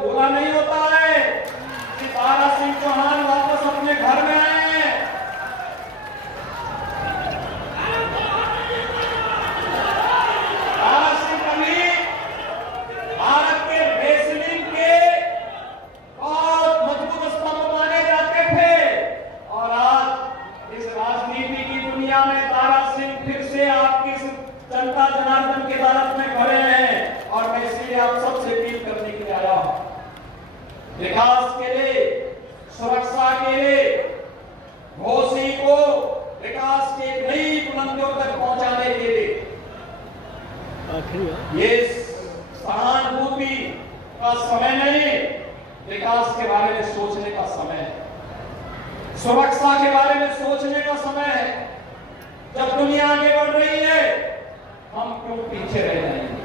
भूला नहीं होता है कि तारा सिंह चौहान वापस अपने घर में आए हैं। तारा सिंह कभी भारत के रेसलिंग के बहुत मजबूत स्तंभ माने जाते थे और आज इस राजनीति की दुनिया में तारा सिंह फिर से आपकी जनता जनार्दन की अदालत में खड़े हैं और मैं इसलिए आप सबसे अपील करने के लिए आया हूं। विकास के लिए, सुरक्षा के लिए, घोसी को विकास के नई बुलंदियों तक पहुंचाने के लिए ये सहानुभूति का समय नहीं, विकास के बारे में सोचने का समय है, सुरक्षा के बारे में सोचने का समय है। जब दुनिया आगे बढ़ रही है, हम क्यों पीछे रह जाएंगे?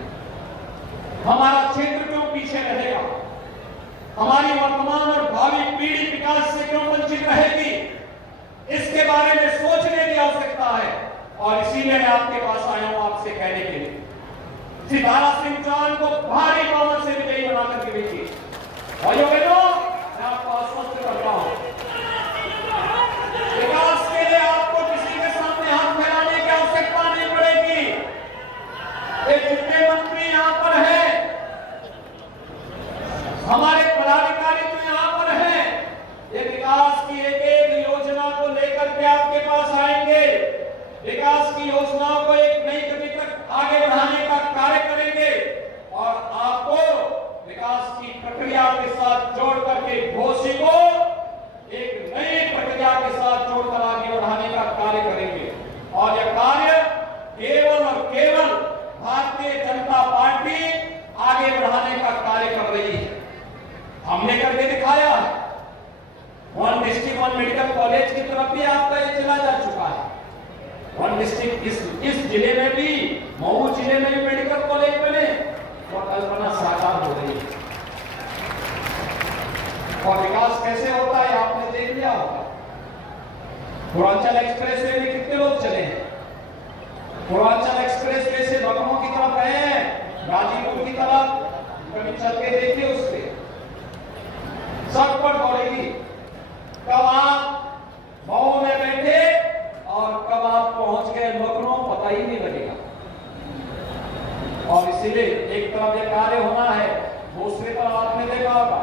हमारा क्षेत्र क्यों पीछे रहेगा? हमारी वर्तमान और भावी पीढ़ी विकास से क्यों वंचित रहेगी? इसके बारे में सोचने की आवश्यकता है और इसीलिए मैं आपके पास आया हूं आपसे कहने के लिए कि तारा सिंह चौहान को भारी बहुमत से विजयी बनाकर के भेजिए। भाइयों बहनों, मैं आपको आश्वस्त करता हूं, विकास के लिए आपको किसी के सामने हाथ फैलाने की आवश्यकता नहीं पड़ेगी। ये जितने मंत्री यहां पर हैं, हमारे पदाधिकारी तो यहां पर हैं, ये विकास की एक एक योजना को लेकर के आपके पास आएंगे, विकास की योजनाओं को एक नई गति तक आगे बढ़ाने का कार्य करेंगे और आपको विकास की प्रक्रिया के साथ जोड़ करके घोसी को एक नई प्रक्रिया के साथ जोड़कर आगे बढ़ाने का कार्य करेंगे और यह कार्य केवल और केवल भारतीय जनता पार्टी आगे बढ़ाने का कार्य कर रही है। हमने करके दिखाया है। One district one medical college की तरफ भी आपका ये चला जा चुका है। वन डिस्ट्रिक्ट इस जिले में भी, मऊ जिले में भी मेडिकल कॉलेज बने और कल्पना साकार हो रही है और विकास कैसे होता है आपने देख लिया होगा। पूर्वांचल एक्सप्रेस वे में कितने लोग चले हैं? पूर्वांचल एक्सप्रेस वे से लखनऊ की तरफ गए हैं, गाजीपुर की तरफ, कभी चल के देखिए उससे सब पर दौड़ेगी। कब आप मऊ में बैठे और कब आप पहुंच गए लखनऊ पता ही नहीं लगेगा। और इसीलिए एक तरफ यह कार्य होना है, दूसरी तरफ आपने देखा होगा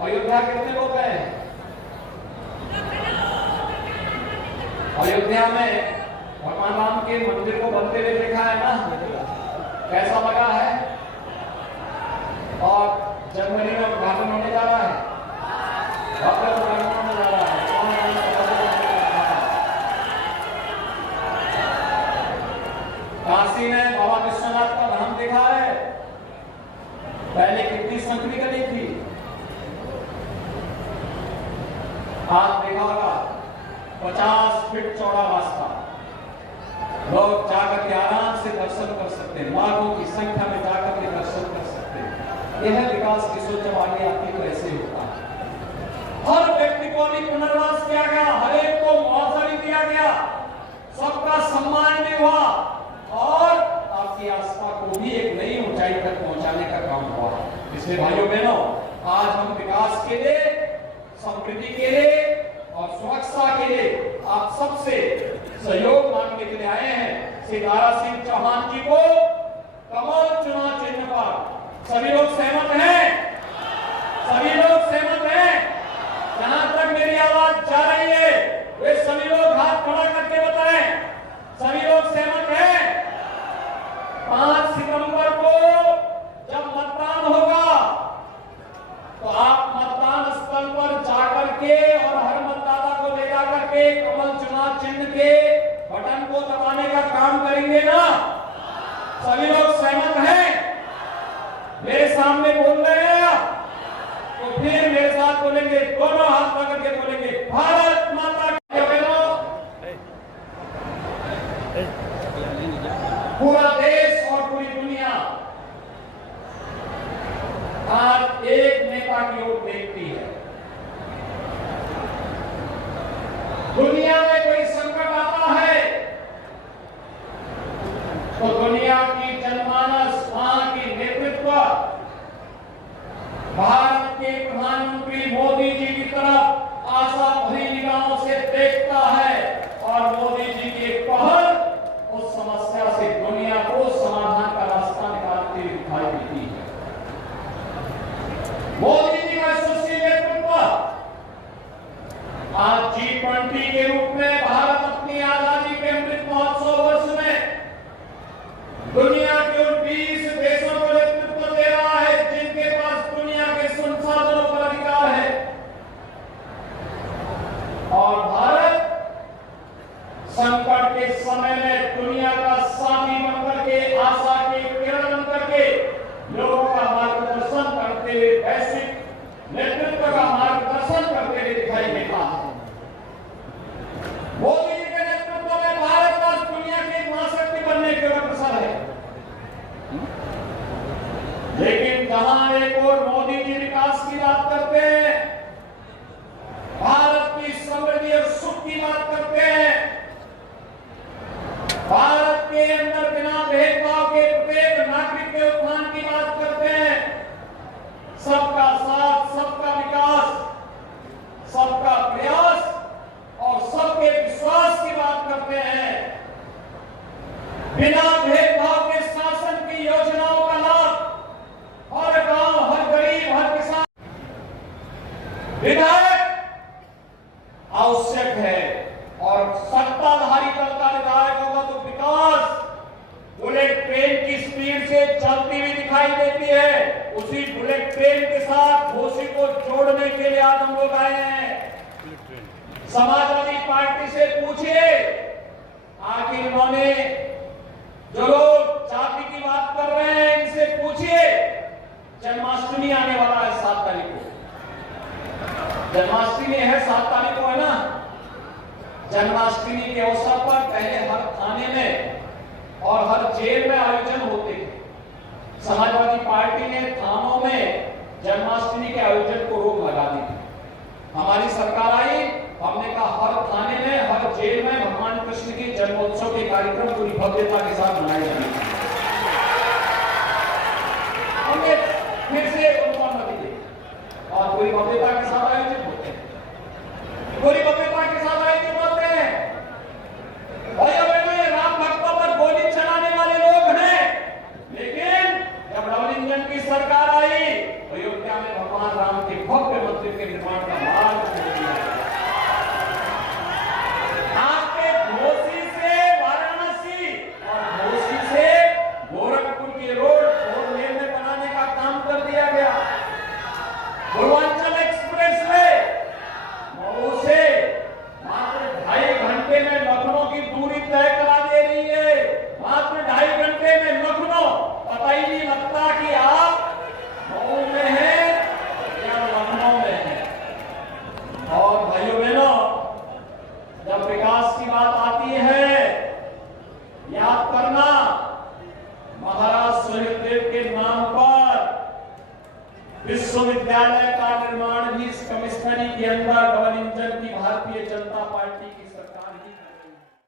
अयोध्या कितने लोग गए हैं? अयोध्या में भगवान राम के मंदिर को बनते हुए देखा है ना, कैसा लगा है? और जनवरी में उद्घाटन होने जा रहा है, उद्घाटन होने जा रहा है। काशी में बाबा विश्वनाथ का धाम देखा है, पहले कितनी संकरी गली थी, आज देखा होगा 50 फीट चौड़ा रास्ता, लोग जाकर के आराम से दर्शन कर सकते हैं, लाखों की संख्या में जाकर के दर्शन कर सकते हैं। यह विकास की सोच जब आगे आती तो ऐसे होता है। हर व्यक्ति को भी पुनर्वास किया गया, हर एक को मुआवजा भी दिया गया, सबका सम्मान भी हुआ और आपकी आस्था को भी एक नई ऊंचाई तक पहुंचाने का काम हुआ। इसलिए भाइयों बहनों, आज हम विकास के लिए, समृद्धि के लिए और सुरक्षा के लिए आप सबसे सहयोग मांगने के लिए आए हैं। श्री तारा सिंह चौहान जी को कमल चुनाव चिन्ह पर सभी लोग सहमत हैं? सभी लोग सहमत हैं? जहां तक मेरी आवाज जा रही है वे सभी लोग हाथ खड़ा करके बताएं, सभी लोग सहमत हैं? 5 सितंबर को जब मतदान होगा तो आप मतदान स्थल पर जाकर के और हर मतदाता को ले जाकर के कमल चुनाव चिन्ह के बटन को दबाने का काम करेंगे ना? सभी लोग सहमत हैं? मेरे सामने बोल रहे हैं तो फिर मेरे साथ बोलेंगे, दोनों हाथ पकड़ के बोलेंगे, भारत माता की जय। पूरा देश और पूरी दुनिया आज एक नेता की ओर देखती है। दुनिया में कोई संकट आता है तो दुनिया की जनमानस, वहां की नेतृत्व भारत व्यक्ति मोदी जी की तरफ आशा भरी निगाहों से देखता है और मोदी जी की एक पहल उस समस्या से दुनिया को समाधान का रास्ता निकालते हुए दिखाई देती है। मोदी जी का यशस्वी नेतृत्व आज G20 के रूप में भारत अपनी आजादी के अमृत महोत्सव वर्ष में दुनिया के उन 20 देशों को नेतृत्व दे रहा है जिनके पास दुनिया के संसाधनों पर अधिकार है और भारत संकट के समय में दुनिया का साथी बनकर के आशा की किरण बनकर के लोगों का मार्गदर्शन करते हुए वैश्विक नेतृत्व का मार्गदर्शन करते हुए दिखाई देता है। मोदी जी के नेतृत्व में भारत आज दुनिया की महाशक्ति बनने के अग्रसर है। लेकिन जहां एक और मोदी जी विकास की बात करते हैं, भारत की समृद्धि और सुख की बात करते हैं, भारत के अंदर बिना भेदभाव के प्रत्येक नागरिक के उत्थान की बात करते हैं, सबका साथ, सबका विकास, सबका प्रयास और सबके विश्वास की बात करते हैं, बिना भेदभाव के शासन की योजनाओं का लाभ हर गांव, हर गरीब, हर किसान विधायक आवश्यक है और सत्ताधारी दल का विधायक होगा तो विकास बुलेट ट्रेन की स्पीड से चलती हुई दिखाई देती है। उसी बुलेट ट्रेन के साथ घोसी को जोड़ने के लिए आज हम लोग आए हैं। समाजवादी पार्टी से पूछिए, आखिर इन्होंने जो लोग जाति की बात कर रहे हैं इनसे पूछिए, जन्माष्टमी आने वाला है 7 तारीख को, जन्माष्टमी है 7 तारीख को है ना। जन्माष्टमी के अवसर पर पहले हर थाने में और हर जेल में आयोजन होते थे। समाजवादी पार्टी ने थानों में जन्माष्टमी के आयोजन को रोक लगा दी। हमारी सरकार आई, हमने कहा हर थाने में, हर जेल में भगवान कृष्ण के जन्मोत्सव के कार्यक्रम पूरी भव्यता के साथ मनाए जाएंगे। हमने फिर से उनको अनुमति दी और पूरी भव्यता के साथ आयोजित होते हैं, पूरी भव्यता के साथ आयोजित होते हैं। भैया बहनों, राम भक्तों पर गोली चलाने वाले लोग हैं, लेकिन जब डबल इंजन की सरकार आई, अयोध्या में भगवान राम के भव्य मंदिर के निर्माण का मार्ग खोल दिया गया। आपके घोसी से वाराणसी और घोसी से गोरखपुर की रोड 4 लेन में बनाने का काम कर दिया गया। पूर्वांचल एक्सप्रेस वे मऊ से मात्र 2.5 घंटे में लखनऊ की दूरी तय करा दे रही है। मात्र 2.5 घंटे में लखनऊ, पता ही नहीं लगता कि आप मऊ में हैं या लखनऊ में हैं। और भाइयों बहनों, जब विकास की बात आती है, याद करना महाराज सुहेलदेव के नाम पर विश्वविद्यालय का निर्माण भी इस कमिश्नरी के अंदर